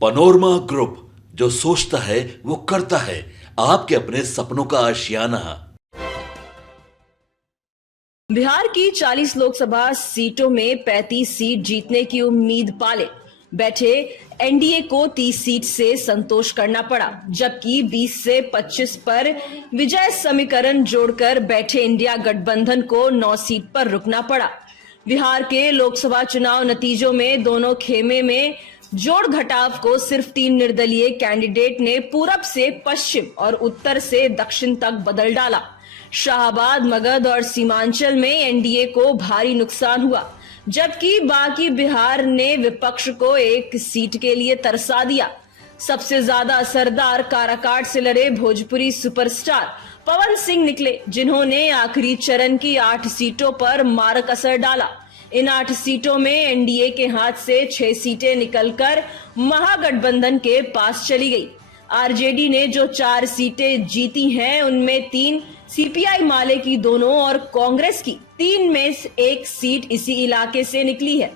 Panorama group, जो सोचता है वो करता है। आपके अपने सपनों का आशियाना। बिहार की 40 लोकसभा सीटों में 35 सीट जीतने की उम्मीद पाले बैठे एनडीए को 30 सीट से संतोष करना पड़ा, जबकि 20 से 25 पर विजय समीकरण जोड़कर बैठे इंडिया गठबंधन को 9 सीट पर रुकना पड़ा। बिहार के लोकसभा चुनाव नतीजों में दोनों खेमे में जोड़ घटाव को सिर्फ 3 निर्दलीय कैंडिडेट ने पूरब से पश्चिम और उत्तर से दक्षिण तक बदल डाला। शाहाबाद, मगध और सीमांचल में एनडीए को भारी नुकसान हुआ, जबकि बाकी बिहार ने विपक्ष को एक सीट के लिए तरसा दिया। सबसे ज्यादा असरदार काराकाट से लड़े भोजपुरी सुपरस्टार पवन सिंह निकले, जिन्होंने आखिरी चरण की 8 सीटों पर मारक असर डाला। इन 8 सीटों में एनडीए के हाथ से 6 सीटें निकलकर महागठबंधन के पास चली गई। आरजेडी ने जो 4 सीटें जीती हैं, उनमें 3 सीपीआई माले की दोनों और कांग्रेस की 3 में 1 सीट इसी इलाके से निकली है।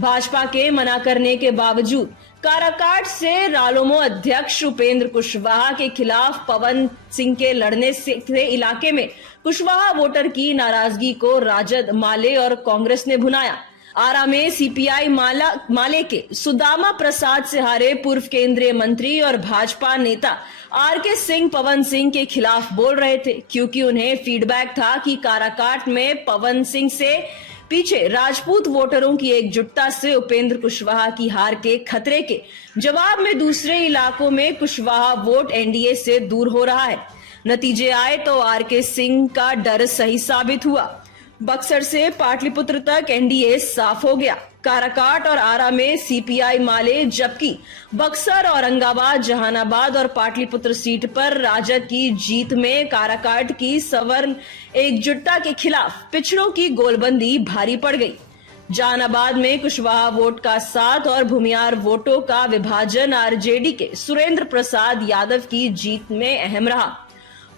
भाजपा के मना करने के बावजूद काराकाट से रालोमो अध्यक्ष उपेंद्र कुशवाहा के खिलाफ पवन सिंह के लड़ने से इलाके में कुशवाहा वोटर की नाराजगी को राजद, माले और कांग्रेस ने भुनाया। आरा में सीपीआई माले के सुदामा प्रसाद से हारे पूर्व केंद्रीय मंत्री और भाजपा नेता आरके सिंह पवन सिंह के खिलाफ बोल रहे थे, क्योंकि उन्हें फीडबैक था कि काराकाट में पवन सिंह से पीछे राजपूत वोटरों की एकजुटता से उपेंद्र कुशवाहा की हार के खतरे के जवाब में दूसरे इलाकों में कुशवाहा वोट एनडीए से दूर हो रहा है। नतीजे आए तो आरके सिंह का डर सही साबित हुआ। बक्सर से पाटलिपुत्र तक एनडीए साफ हो गया। काराकाट और आरा में सीपीआई माले, जबकि बक्सर, औरंगाबाद, जहानाबाद और पाटलिपुत्र सीट पर राजद की जीत में काराकाट की सवर्ण एकजुटता के खिलाफ पिछड़ों की गोलबंदी भारी पड़ गई। जहानाबाद में कुशवाहा वोट का साथ और भूमियार वोटों का विभाजन आरजेडी के सुरेंद्र प्रसाद यादव की जीत में अहम रहा।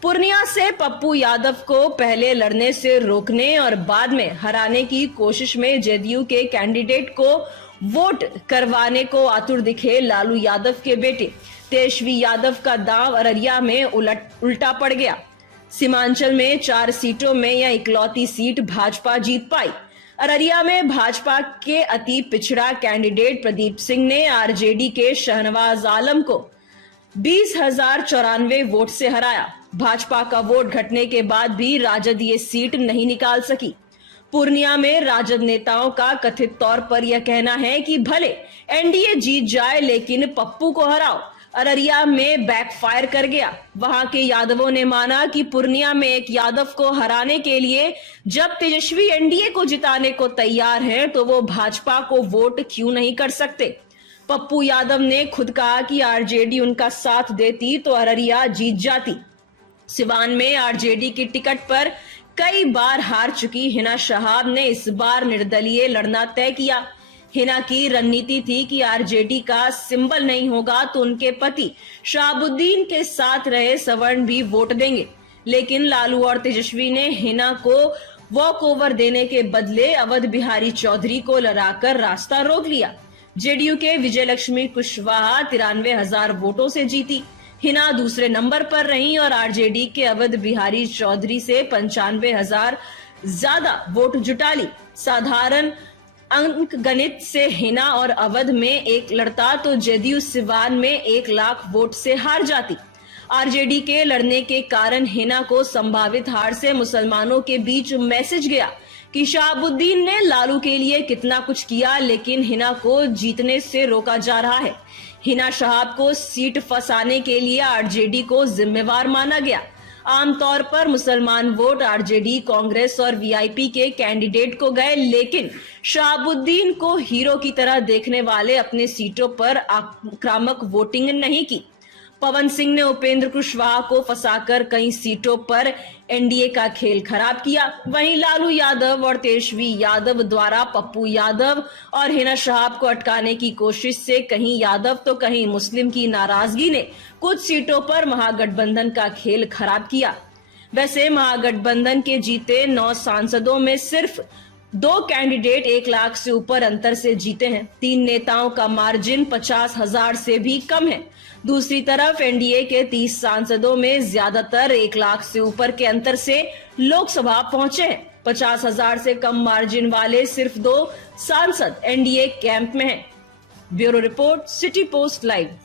पूर्णिया से पप्पू यादव को पहले लड़ने से रोकने और बाद में हराने की कोशिश में जेडीयू के कैंडिडेट को वोट करवाने को आतुर दिखे लालू यादव के बेटे तेजस्वी यादव का दांव अररिया में उल्टा पड़ गया। सीमांचल में 4 सीटों में यह इकलौती सीट भाजपा जीत पाई। अररिया में भाजपा के अति पिछड़ा कैंडिडेट प्रदीप सिंह ने आरजेडी के शहनवाज आलम को 20,094 वोट से हराया। भाजपा का वोट घटने के बाद भी राजद ये सीट नहीं निकाल सकी। पूर्णिया में राजद नेताओं का कथित तौर पर यह कहना है कि भले एनडीए जीत जाए, लेकिन पप्पू को हराओ। अररिया में बैकफायर कर गया। वहां के यादवों ने माना कि पूर्णिया में एक यादव को हराने के लिए जब तेजस्वी एनडीए को जिताने को तैयार हैं, तो वो भाजपा को वोट क्यों नहीं कर सकते। पप्पू यादव ने खुद कहा कि आरजेडी उनका साथ देती तो अररिया जीत जाती। सिवान में आरजेडी की टिकट पर कई बार हार चुकी हिना शहाब ने इस बार निर्दलीय लड़ना तय किया। हिना की रणनीति थी कि आरजेडी का सिंबल नहीं होगा तो उनके पति शहाबुद्दीन के साथ रहे सवर्ण भी वोट देंगे, लेकिन लालू और तेजस्वी ने हिना को वॉक ओवर देने के बदले अवध बिहारी चौधरी को लड़ाकर रास्ता रोक लिया। जेडीयू के विजय लक्ष्मी कुशवाहा 93,000 वोटों से जीती। हिना दूसरे नंबर पर रही और आरजेडी के अवध बिहारी चौधरी से 95,000 ज्यादा वोट जुटा ली। साधारण अंक गणित से हिना और अवध में एक लड़ता तो जेडीयू सिवान में 1 लाख वोट से हार जाती। आरजेडी के लड़ने के कारण हिना को संभावित हार से मुसलमानों के बीच मैसेज गया कि शहाबुद्दीन ने लालू के लिए कितना कुछ किया, लेकिन हिना को जीतने से रोका जा रहा है। हिना शहाब को सीट फंसाने के लिए आरजेडी को जिम्मेवार माना गया। आमतौर पर मुसलमान वोट आरजेडी, कांग्रेस और वीआईपी के कैंडिडेट को गए, लेकिन शहाबुद्दीन को हीरो की तरह देखने वाले अपने सीटों पर आक्रामक वोटिंग नहीं की। पवन सिंह ने उपेंद्र कुशवाहा को फंसाकर कई सीटों पर एनडीए का खेल खराब किया। वहीं लालू यादव और तेजस्वी यादव द्वारा पप्पू यादव और हिना शहाब को अटकाने की कोशिश से कहीं यादव तो कहीं मुस्लिम की नाराजगी ने कुछ सीटों पर महागठबंधन का खेल खराब किया। वैसे महागठबंधन के जीते 9 सांसदों में सिर्फ 2 कैंडिडेट 1 लाख से ऊपर अंतर से जीते हैं। 3 नेताओं का मार्जिन 50,000 से भी कम है। दूसरी तरफ एनडीए के 30 सांसदों में ज्यादातर 1 लाख से ऊपर के अंतर से लोकसभा पहुंचे हैं। 50,000 से कम मार्जिन वाले सिर्फ 2 सांसद एनडीए कैंप में हैं। Bureau report, city post live.